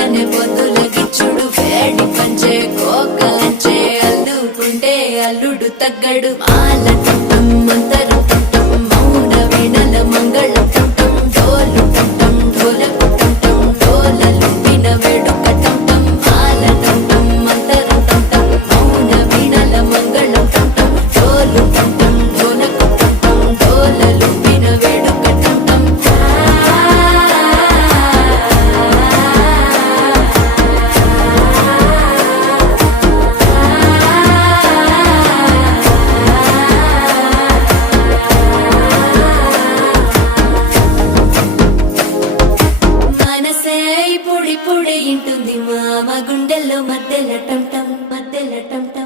వెంటనే పొద్దుల గిచ్చుడు వేడి పంచే కోకలంచే అల్లుకుంటే అల్లుడు తగ్గడు మాల టం మంతరం టం మౌన వీణల మంగళం టం డోలు టం ఢోలకు టం డోలలు విన వేడుక టం మాల టం మంతరం టం మౌన వీణల మంగళం టం డోలు టం ఢోలకు టం డోలలు విన వేడుక టం మనసే పొడి పొడి ఇంటుంది మామ గుండెల్లో మధ్యల టం టం మధ్యల టం టం